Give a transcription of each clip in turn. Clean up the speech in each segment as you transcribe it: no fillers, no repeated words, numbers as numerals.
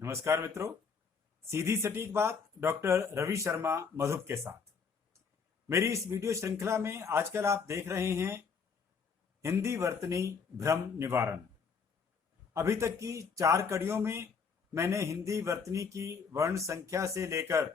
नमस्कार मित्रों। सीधी सटीक बात डॉक्टर रवि शर्मा मधुप के साथ मेरी इस वीडियो श्रृंखला में आजकल आप देख रहे हैं हिंदी वर्तनी भ्रम निवारण। अभी तक की 4 कड़ियों में मैंने हिंदी वर्तनी की वर्ण संख्या से लेकर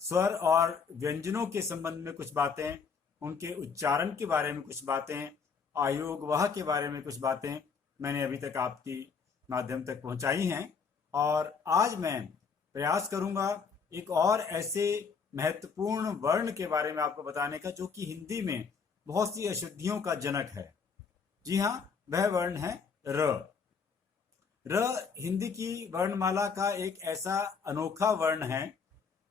स्वर और व्यंजनों के संबंध में कुछ बातें, उनके उच्चारण के बारे में कुछ बातें, आयोगवाह के बारे में कुछ बातें मैंने अभी तक आपकी माध्यम तक पहुंचाई हैं। और आज मैं प्रयास करूंगा एक और ऐसे महत्वपूर्ण वर्ण के बारे में आपको बताने का जो कि हिंदी में बहुत सी अशुद्धियों का जनक है। जी हाँ, वह वर्ण है र। र हिंदी की वर्णमाला का एक ऐसा अनोखा वर्ण है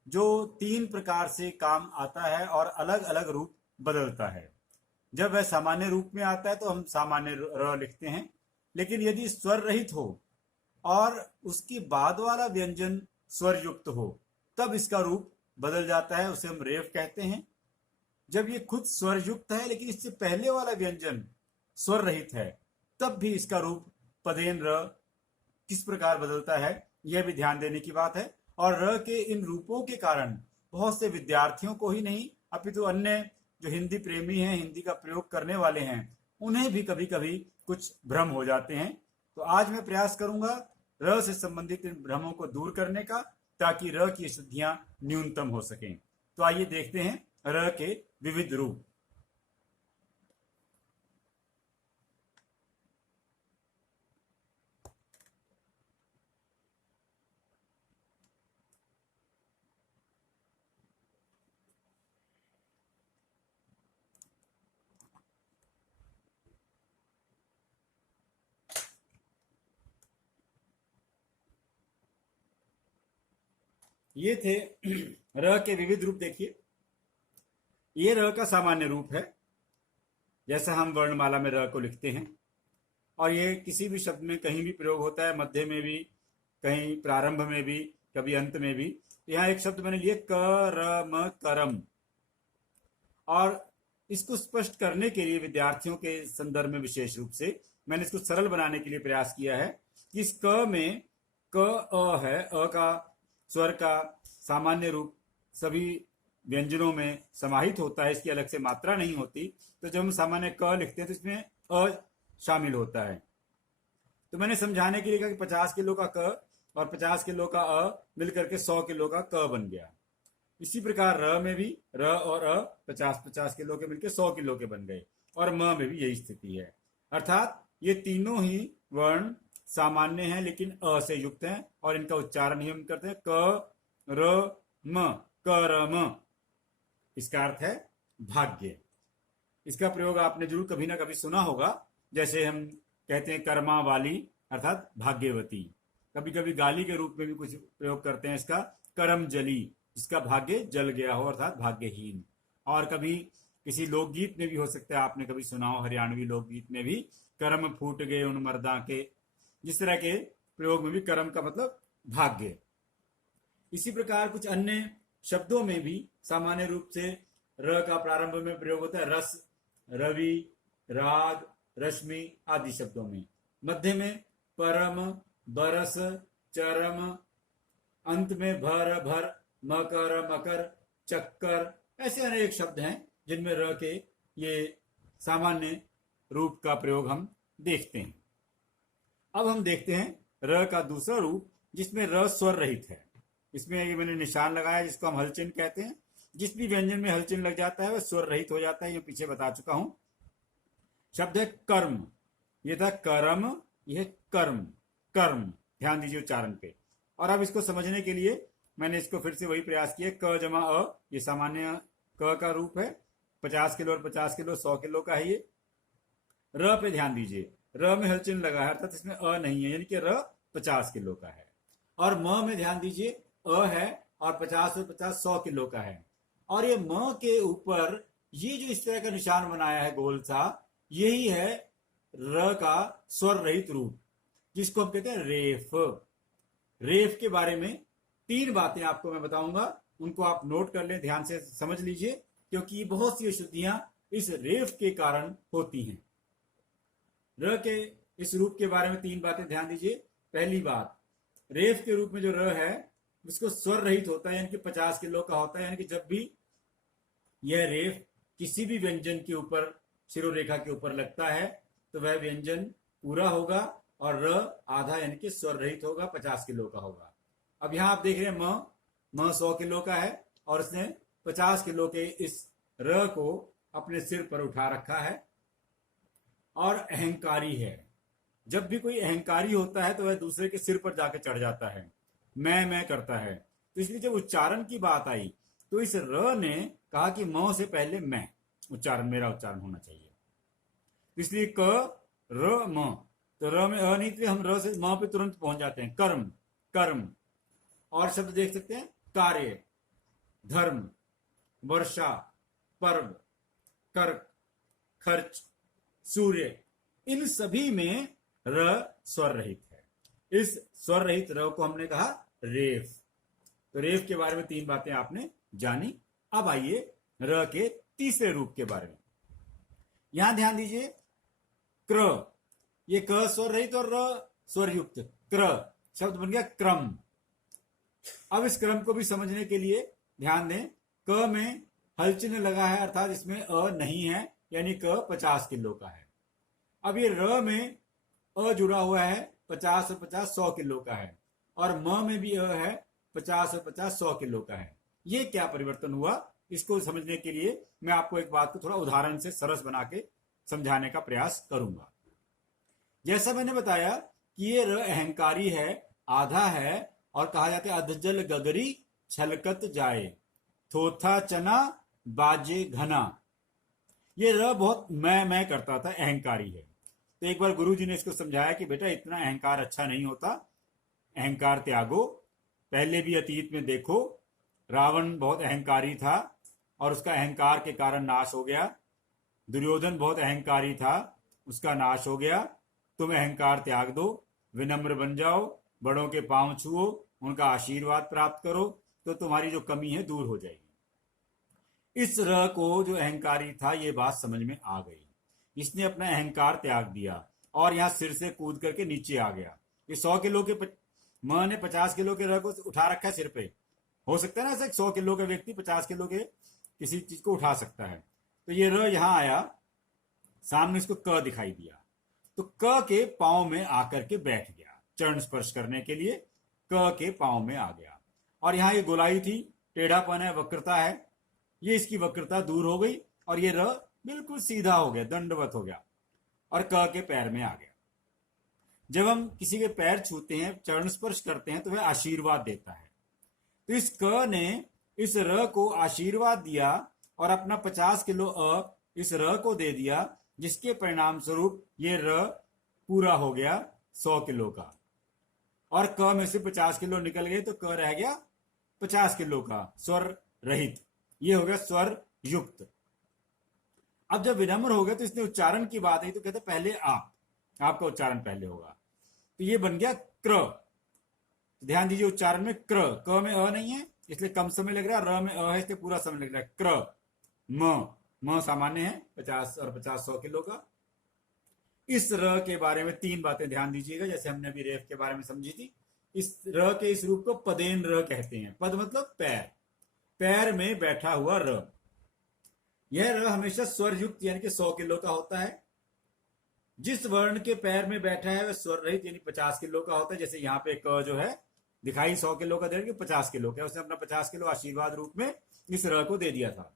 जो 3 प्रकार से काम आता है और अलग अलग रूप बदलता है। जब वह सामान्य रूप में आता है तो हम सामान्य र लिखते हैं, लेकिन यदि स्वर रहित हो और उसके बाद वाला व्यंजन स्वर युक्त हो तब इसका रूप बदल जाता है, उसे हम रेफ कहते हैं। जब ये खुद स्वर युक्त है लेकिन इससे पहले वाला व्यंजन स्वर रहित है तब भी इसका रूप पदेन र किस प्रकार बदलता है, यह भी ध्यान देने की बात है। और र के इन रूपों के कारण बहुत से विद्यार्थियों को ही नहीं अपितु अन्य जो हिंदी प्रेमी हैं, हिंदी का प्रयोग करने वाले हैं, उन्हें भी कभी कभी कुछ भ्रम हो जाते हैं। तो आज मैं प्रयास करूंगा र से संबंधित इन भ्रमों को दूर करने का, ताकि र की शुद्धियां न्यूनतम हो सकें। तो आइए देखते हैं र के विविध रूप। ये थे र के विविध रूप। देखिए, ये र का सामान्य रूप है, जैसा हम वर्णमाला में र को लिखते हैं, और ये किसी भी शब्द में कहीं भी प्रयोग होता है, मध्य में भी, कहीं प्रारंभ में भी, कभी अंत में भी। यहाँ एक शब्द मैंने लिए करम करम, और इसको स्पष्ट करने के लिए विद्यार्थियों के संदर्भ में विशेष रूप से मैंने इसको सरल बनाने के लिए प्रयास किया है कि इस क में क अ है, अ का स्वर का सामान्य रूप सभी व्यंजनों में समाहित होता है, इसकी अलग से मात्रा नहीं होती। तो जब हम सामान्य क लिखते हैं तो इसमें अ शामिल होता है। तो मैंने समझाने के लिए कहा कि 50 किलो का क और 50 किलो का अ मिलकर के 100 किलो का क बन गया। इसी प्रकार र में भी र और अ 50-50 किलो के मिलकर 100 किलो के बन गए, और म में भी यही स्थिति है। अर्थात ये तीनों ही वर्ण सामान्य हैं लेकिन अ से युक्त हैं, और इनका उच्चारण ही हम करते हैं क र म, करम। इसका अर्थ है भाग्य। इसका प्रयोग आपने जरूर कभी ना कभी सुना होगा, जैसे हम कहते हैं कर्मा वाली अर्थात भाग्यवती। कभी कभी गाली के रूप में भी कुछ प्रयोग करते हैं इसका, करम जली, जिसका भाग्य जल गया हो अर्थात भाग्यहीन। और कभी किसी लोकगीत में भी हो सकता है, आपने कभी सुना हो, हरियाणवी लोकगीत में भी करम फूट गए उन मर्दा के, जिस तरह के प्रयोग में भी करम का मतलब भाग्य। इसी प्रकार कुछ अन्य शब्दों में भी सामान्य रूप से र का प्रारंभ में प्रयोग होता है, रस, रवि, राग, रश्मि आदि शब्दों में। मध्य में परम, बरस, चरम, अंत में भर भर, मकर मकर, चक्कर, ऐसे अनेक शब्द हैं जिनमें र के ये सामान्य रूप का प्रयोग हम देखते हैं। अब हम देखते हैं र का दूसरा रूप, जिसमें र स्वर रहित है। इसमें ये मैंने निशान लगाया जिसको हम हलचिन्ह कहते हैं। जिस भी व्यंजन में हलचिन्ह लग जाता है वह स्वर रहित हो जाता है, ये पीछे बता चुका हूं। शब्द है कर्म। ये था करम, यह कर्म, कर्म। ध्यान दीजिए उच्चारण पे। और अब इसको समझने के लिए मैंने इसको फिर से वही प्रयास किया, क जमा अ, ये सामान्य क का रूप है। 50 किलो और 50 किलो 100 किलो का है ये। र पे ध्यान दीजिए, र में हलचिन्ह लगा है अर्थात इसमें अ नहीं है, यानी कि र 50 किलो का है। और म में ध्यान दीजिए, अ है और 50 और 50 100 किलो का है। और ये म के ऊपर ये जो इस तरह का निशान बनाया है गोल सा, यही है र का स्वर रहित रूप, जिसको हम कहते हैं रेफ। रेफ के बारे में 3 बातें आपको मैं बताऊंगा, उनको आप नोट कर लें, ध्यान से समझ लीजिए, क्योंकि ये बहुत सी अशुद्धियां इस रेफ के कारण होती हैं। र के इस रूप के बारे में 3 बातें ध्यान दीजिए। पहली बात, रेफ के रूप में जो र है उसको स्वर रहित होता है, यानी कि 50 किलो का होता है। यानी कि जब भी यह रेफ किसी भी व्यंजन के ऊपर, शिरोरेखा के ऊपर लगता है तो वह व्यंजन पूरा होगा और र आधा यानी कि स्वर रहित होगा, 50 किलो का होगा। अब यहां आप देख रहे हैं म 100 किलो का है और उसने 50 किलो के इस र को अपने सिर पर उठा रखा है और अहंकारी है। जब भी कोई अहंकारी होता है तो वह दूसरे के सिर पर जाकर चढ़ जाता है, मैं करता है। तो इसलिए जब उच्चारण की बात आई तो इस र ने कहा कि म से पहले मैं उच्चारण, मेरा उच्चारण होना चाहिए। इसलिए क र म, तो र में अ नहीं थे, हम र से म पे तुरंत पहुंच जाते हैं। कर्म, कर्म। और शब्द देख सकते हैं, कार्य, धर्म, वर्षा, पर्व, कर्क, खर्च, सूर्य। इन सभी में र स्वर रहित है। इस स्वर रहित र को हमने कहा रेफ। तो रेफ के बारे में 3 बातें आपने जानी। अब आइए र के तीसरे रूप के बारे में। यहां ध्यान दीजिए, क्र, ये क स्वर रहित और र स्वर युक्त, क्र शब्द बन गया क्रम। अब इस क्रम को भी समझने के लिए ध्यान दें, क में हल चिन्ह लगा है, अर्थात इसमें अ नहीं है, यानी क 50 किलो का है। अब ये र में अ जुड़ा हुआ है, 50 और 50 100 किलो का है, और म में भी अ है, 50 और 50 100 किलो का है। ये क्या परिवर्तन हुआ, इसको समझने के लिए मैं आपको एक बात को थोड़ा उदाहरण से सरस बना के समझाने का प्रयास करूंगा। जैसा मैंने बताया कि ये र अहंकारी है, आधा है, और कहा जाता है अधजल गगरी छलकत जाए, थोथा चना बाजे घना। ये र बहुत मैं करता था, अहंकारी है। तो एक बार गुरुजी ने इसको समझाया कि बेटा इतना अहंकार अच्छा नहीं होता, अहंकार त्यागो। पहले भी अतीत में देखो, रावण बहुत अहंकारी था और उसका अहंकार के कारण नाश हो गया। दुर्योधन बहुत अहंकारी था, उसका नाश हो गया। तुम अहंकार त्याग दो, विनम्र बन जाओ, बड़ों के पांव छुओ, उनका आशीर्वाद प्राप्त करो, तो तुम्हारी जो कमी है दूर हो जाएगी। इस र को, जो अहंकारी था, ये बात समझ में आ गई। इसने अपना अहंकार त्याग दिया और यहां सिर से कूद करके नीचे आ गया। ये 100 किलो के म ने 50 किलो के र को उठा रखा है सिर पे। हो सकता है ना, ऐसा 100 किलो का व्यक्ति 50 किलो के किसी चीज को उठा सकता है। तो ये र यहां आया, सामने इसको क दिखाई दिया, तो क के पांव में आकर के बैठ गया, चरण स्पर्श करने के लिए क के पांव में आ गया। और यहां ये गोलाई थी, टेढ़ापन है, वक्रता है, ये इसकी वक्रता दूर हो गई और ये र बिल्कुल सीधा हो गया, दंडवत हो गया, और क के पैर में आ गया। जब हम किसी के पैर छूते हैं, चरण स्पर्श करते हैं, तो वह आशीर्वाद देता है। तो इस क ने इस र को आशीर्वाद दिया और अपना 50 किलो अ इस र को दे दिया, जिसके परिणाम स्वरूप ये र पूरा हो गया 100 किलो का। और क में से 50 किलो निकल गए तो क रह गया 50 किलो का, स्वर रहित। ये हो गया स्वर युक्त। अब जब विनम्र हो गया तो इसने उच्चारण की बात आई तो कहते पहले आपका उच्चारण पहले होगा, तो ये बन गया क्र। ध्यान दीजिए, उच्चारण में क्र, क में अ नहीं है इसलिए कम समय लग रहा है, र में अ है इसलिए पूरा समय लग रहा है। क्र, म सामान्य है 50 और 50 100 किलो का। इस र के बारे में 3 बातें ध्यान दीजिएगा, जैसे हमने अभी रेफ के बारे में समझी थी। इस र के इस रूप को पदेन र कहते हैं। पद मतलब पैर, पैर में बैठा हुआ र। यह र हमेशा स्वर युक्त यानी कि 100 किलो का होता है। जिस वर्ण के पैर में बैठा है वह स्वर रहित यानी 50 किलो का होता है। जैसे यहाँ पे क जो है दिखाई 100 किलो का दे रहा है, 50 किलो का, उसने अपना 50 किलो आशीर्वाद रूप में इस र को दे दिया था।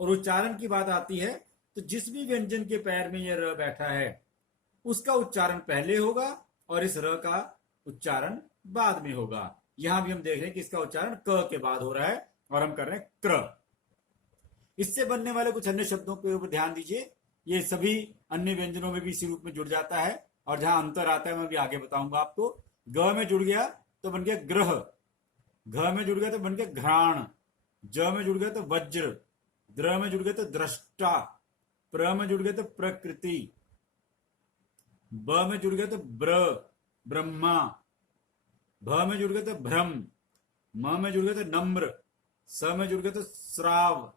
और उच्चारण की बात आती है तो जिस भी व्यंजन के पैर में यह र बैठा है उसका उच्चारण पहले होगा और इस र का उच्चारण बाद में होगा। यहां भी हम देख रहे हैं कि इसका उच्चारण क के बाद हो रहा है और हम कर रहे हैं क्र। इससे बनने वाले कुछ अन्य शब्दों के ऊपर ध्यान दीजिए, ये सभी अन्य व्यंजनों में भी इसी रूप में जुड़ जाता है, और जहां अंतर आता है मैं भी आगे बताऊंगा आपको। ग में जुड़ गया तो बन गया ग्रह, घ में जुड़ गया तो बन गया घ्राण, ज में जुड़ गया तो वज्र, द्र में जुड़ गया तो दृष्टा, प्र में जुड़ गया तो प्रकृति, ब में जुड़ गया तो ब्रह्मा, भ में जुड़ गया तो भ्रम, म में जुड़ गया तो नम्र, स में जुड़ गया तो श्राव,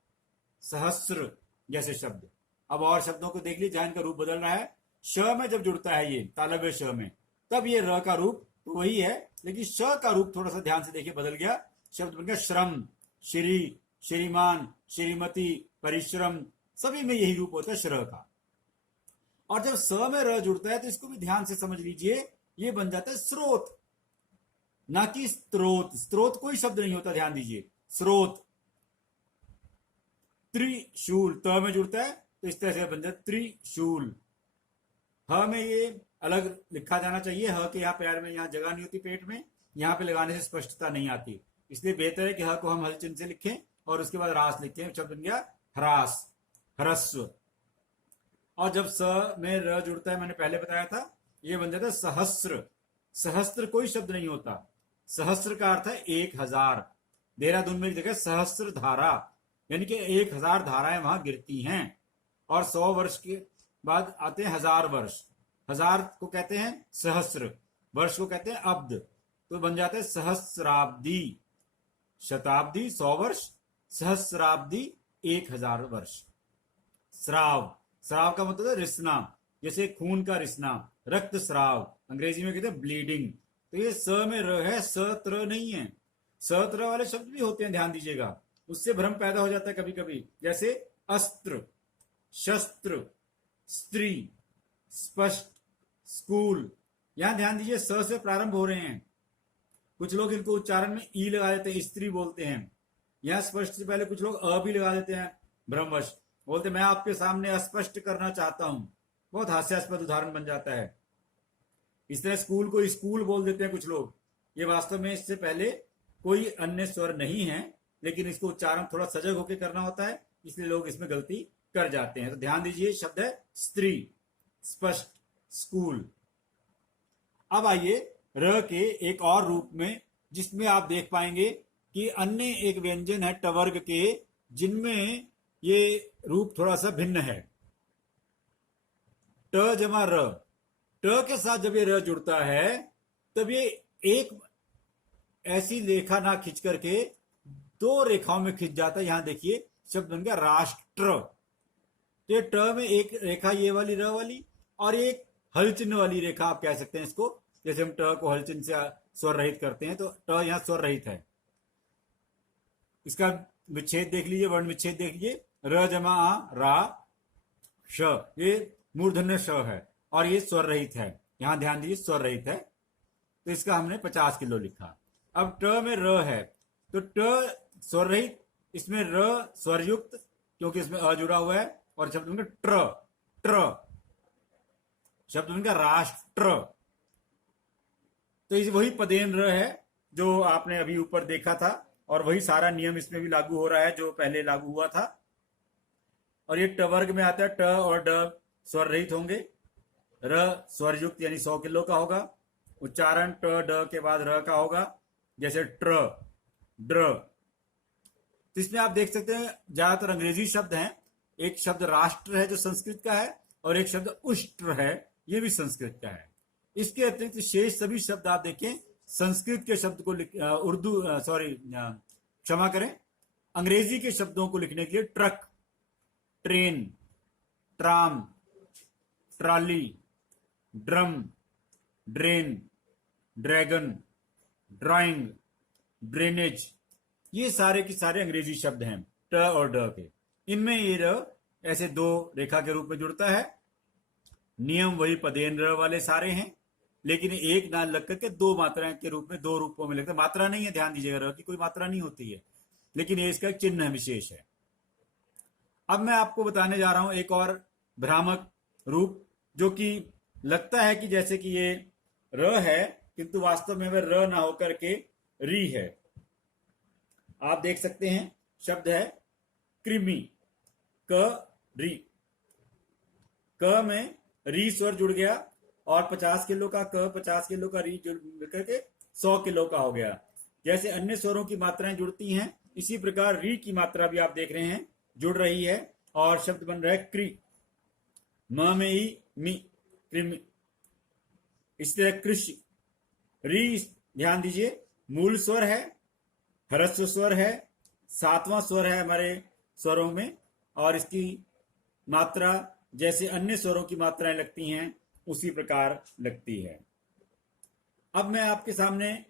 सहस्र जैसे शब्द। अब और शब्दों को देख लीजिए जहां इनका रूप बदल रहा है। श में जब जुड़ता है ये तालव्य श में, तब ये र का रूप तो वही है, लेकिन श का रूप थोड़ा सा ध्यान से देखिए बदल गया। शब्द बन गया श्रम, श्री, श्रीमान, श्रीमती, परिश्रम, सभी में यही रूप होता है श्र का। और जब स में र जुड़ता है तो इसको भी ध्यान से समझ लीजिए, ये बन जाता है स्रोत, ना कि स्त्रोत। स्त्रोत कोई शब्द नहीं होता, ध्यान दीजिए, स्रोत। त्रिशूल त में जुड़ता है तो इस तरह से बन जाता है त्रिशूल। ह में ये अलग लिखा जाना चाहिए, ह के यहाँ पैर में यहाँ जगह नहीं होती पेट में, यहाँ पे लगाने से स्पष्टता नहीं आती, इसलिए बेहतर है कि ह को हम हल चिन्ह से लिखें और उसके बाद रास लिखें। शब्द बन गया ह्रास, ह्रस्व। और जब स में र जुड़ता है, मैंने पहले बताया था, ये बन जाता है सहस्त्र। सहस्त्र कोई शब्द नहीं होता, सहस्त्र का अर्थ है 1000। देहरादून में एक जगह सहस्त्र धारा, यानी कि 1000 धाराएं वहां गिरती हैं। और 100 वर्ष के बाद आते हैं 1000 वर्ष। 1000 को कहते हैं सहस्त्र, वर्ष को कहते हैं अब्द, तो बन जाते हैं सहस्राब्दी। शताब्दी 100 वर्ष, सहस्राब्दी 1000 वर्ष। स्राव, स्राव का मतलब है रिसना, जैसे खून का रिसना, रक्त स्राव, अंग्रेजी में कहते हैं ब्लीडिंग। तो ये स में र है, सत्र नहीं है। सत्र वाले शब्द भी होते हैं, ध्यान दीजिएगा, उससे भ्रम पैदा हो जाता है कभी कभी, जैसे अस्त्र, शस्त्र, स्त्री, स्पष्ट, स्कूल। यहां ध्यान दीजिए, स से प्रारंभ हो रहे हैं। कुछ लोग इनको उच्चारण में ई लगा देते हैं, स्त्री बोलते हैं। यहां स्पष्ट से पहले कुछ लोग अ भी लगा देते हैं भ्रमवश, बोलते मैं आपके सामने स्पष्ट करना चाहता हूं। बहुत हास्यास्पद उदाहरण बन जाता है। इस तरह स्कूल को स्कूल बोल देते हैं कुछ लोग। ये वास्तव में इससे पहले कोई अन्य स्वर नहीं है, लेकिन इसको उच्चारण थोड़ा सजग होकर करना होता है, इसलिए लोग इसमें गलती कर जाते हैं। तो ध्यान दीजिए, शब्द है स्त्री, स्पष्ट, स्कूल। अब आइए र के एक और रूप में, जिसमें आप देख पाएंगे कि अन्य एक व्यंजन है टवर्ग के, जिनमें ये रूप थोड़ा सा भिन्न है। ट जमा र, ट के साथ जब ये र जुड़ता है तब ये एक ऐसी रेखा ना खिंच करके 2 रेखाओं में खिंच जाता है। यहां देखिए, शब्द बन गया राष्ट्र। तो ये ट में एक रेखा ये वाली र वाली, और एक हल चिन्ह वाली रेखा आप कह सकते हैं इसको। जैसे हम ट को हल चिन्ह से स्वर रहित करते हैं, तो ट यहां स्वर रहित है। इसका विच्छेद देख लीजिए, वर्ण विच्छेद देख लीजिए, र जमा आ रा श, ये मूर्धन्य श है और ये स्वर रहित है। यहां ध्यान दीजिए, स्वर रहित है, तो इसका हमने 50 किलो लिखा। अब ट में र है, तो ट स्वर रहित, इसमें र स्वरयुक्त, क्योंकि इसमें अ जुड़ा हुआ है, और शब्द बन गया ट्र, ट्र, शब्द बन गया राष्ट्र। तो इस वही पदेन र है जो आपने अभी ऊपर देखा था, और वही सारा नियम इसमें भी लागू हो रहा है जो पहले लागू हुआ था। और ये ट वर्ग में आता है, ट और ड स्वर रहित होंगे, र स्वरयुक्त यानी 100 किलो का होगा। उच्चारण ट ड के बाद र का होगा, जैसे ट्र, ड्र। तो इसमें आप देख सकते हैं ज्यादातर अंग्रेजी शब्द हैं। एक शब्द राष्ट्र है जो संस्कृत का है, और एक शब्द उष्ट्र है, ये भी संस्कृत का है। इसके अतिरिक्त शेष सभी शब्द आप देखें संस्कृत के शब्द को क्षमा करें, अंग्रेजी के शब्दों को लिखने के लिए truck, train, tram, trolley, drum, drain, dragon, drawing, drainage, ये सारे के सारे अंग्रेजी शब्द हैं ट और ड के। इनमें ये र ऐसे 2 रेखा के रूप में जुड़ता है। नियम वही पदेन र वाले सारे हैं, लेकिन एक ना लग करके 2 मात्राएं के रूप में 2 रूपों में लगता है। मात्रा नहीं है, ध्यान दीजिएगा, र की कोई मात्रा नहीं होती है, लेकिन ये इसका एक चिन्ह विशेष है। अब मैं आपको बताने जा रहा हूं एक और भ्रामक रूप, जो कि लगता है कि जैसे कि ये र है, किंतु वास्तव में वह र ना होकर के री है। आप देख सकते हैं, शब्द है कृमि, क री। क में री स्वर जुड़ गया, और 50 किलो का क, 50 किलो का री जुड़ करके 100 किलो का हो गया। जैसे अन्य स्वरों की मात्राएं जुड़ती हैं, इसी प्रकार री की मात्रा भी आप देख रहे हैं जुड़ रही है, और शब्द बन रहा है क्री, म में ई मी, कृमि। इस तरह कृषि, री ध्यान दीजिए मूल स्वर है, ह्रस्व स्वर है, 7वां स्वर है हमारे स्वरों में, और इसकी मात्रा जैसे अन्य स्वरों की मात्राएं लगती हैं उसी प्रकार लगती है। अब मैं आपके सामने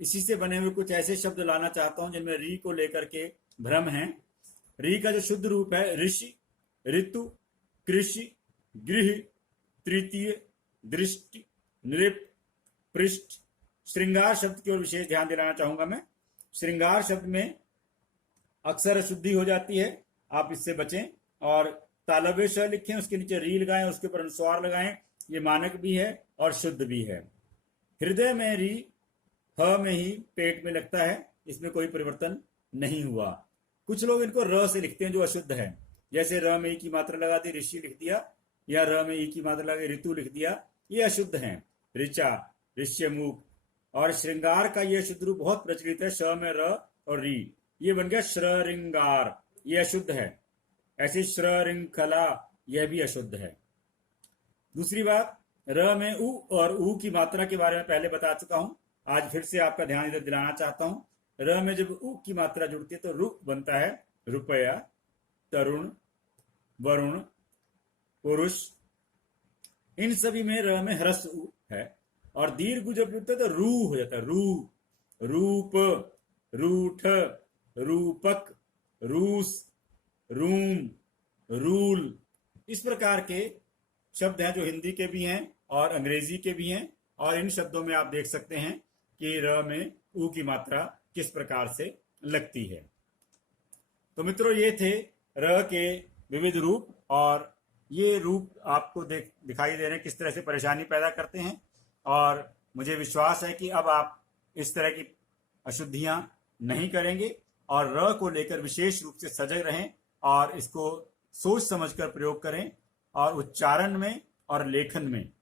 इसी से बने हुए कुछ ऐसे शब्द लाना चाहता हूं जिनमें री को लेकर के भ्रम है। री का जो शुद्ध रूप है ऋषि, ऋतु, कृषि, गृह, तृतीय, दृष्टि, नृप, पृष्ठ। श्रृंगार शब्द की ओर विशेष ध्यान दिलाना चाहूंगा मैं। श्रृंगार शब्द में अक्सर अशुद्धि हो जाती है, आप इससे बचें। और तालव्य श लिखें, उसके नीचे री लगाएं, उसके ऊपर अनुस्वार लगाएं। ये मानक भी है और शुद्ध भी है। हृदय में री ह में ही पेट में लगता है, इसमें कोई परिवर्तन नहीं हुआ। कुछ लोग इनको र से लिखते हैं जो अशुद्ध है, जैसे र में ई की मात्रा लगा दी ऋषि लिख दिया, या र में ई की मात्रा लगा ऋतु लिख दिया, ये अशुद्ध है। ऋचा, ऋष्यमुख। और श्रृंगार का यह शुद्ध रूप बहुत प्रचलित है, श में र और री, ये बन गया श्रृंगार, ये अशुद्ध है। ऐसे श्रृंखला, यह भी अशुद्ध है। दूसरी बात, र में उ और उ की मात्रा के बारे में पहले बता चुका हूं, आज फिर से आपका ध्यान इधर दिलाना चाहता हूं। र में जब उ की मात्रा जुड़ती है तो रु बनता है, रुपया, तरुण, वरुण, पुरुष। इन सभी में र में ह्रस्व उ है। और दीर्घ जब जुड़ता है तो रू हो जाता है, रू, रूप, रूठ, रूपक, रूस, रूम, रूल। इस प्रकार के शब्द हैं जो हिंदी के भी हैं और अंग्रेजी के भी हैं। और इन शब्दों में आप देख सकते हैं कि र में उ की मात्रा किस प्रकार से लगती है। तो मित्रों, ये थे र के विविध रूप, और ये रूप आपको दिखाई दे रहे हैं किस तरह से परेशानी पैदा करते हैं। और मुझे विश्वास है कि अब आप इस तरह की अशुद्धियां नहीं करेंगे और र को लेकर विशेष रूप से सजग रहें और इसको सोच समझकर प्रयोग करें, और उच्चारण में और लेखन में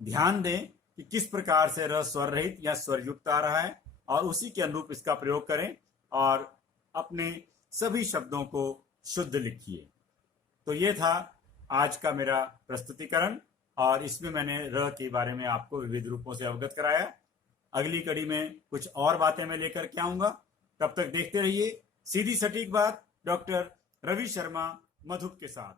ध्यान दें कि किस प्रकार से र स्वर रहित या स्वर युक्त आ रहा है, और उसी के अनुरूप इसका प्रयोग करें और अपने सभी शब्दों को शुद्ध लिखिए। तो ये था आज का मेरा प्रस्तुतिकरण, और इसमें मैंने र के बारे में आपको विविध रूपों से अवगत कराया। अगली कड़ी में कुछ और बातें मैं लेकर के आऊंगा। तब तक देखते रहिए सीधी सटीक बात डॉक्टर रवि शर्मा मधुप के साथ।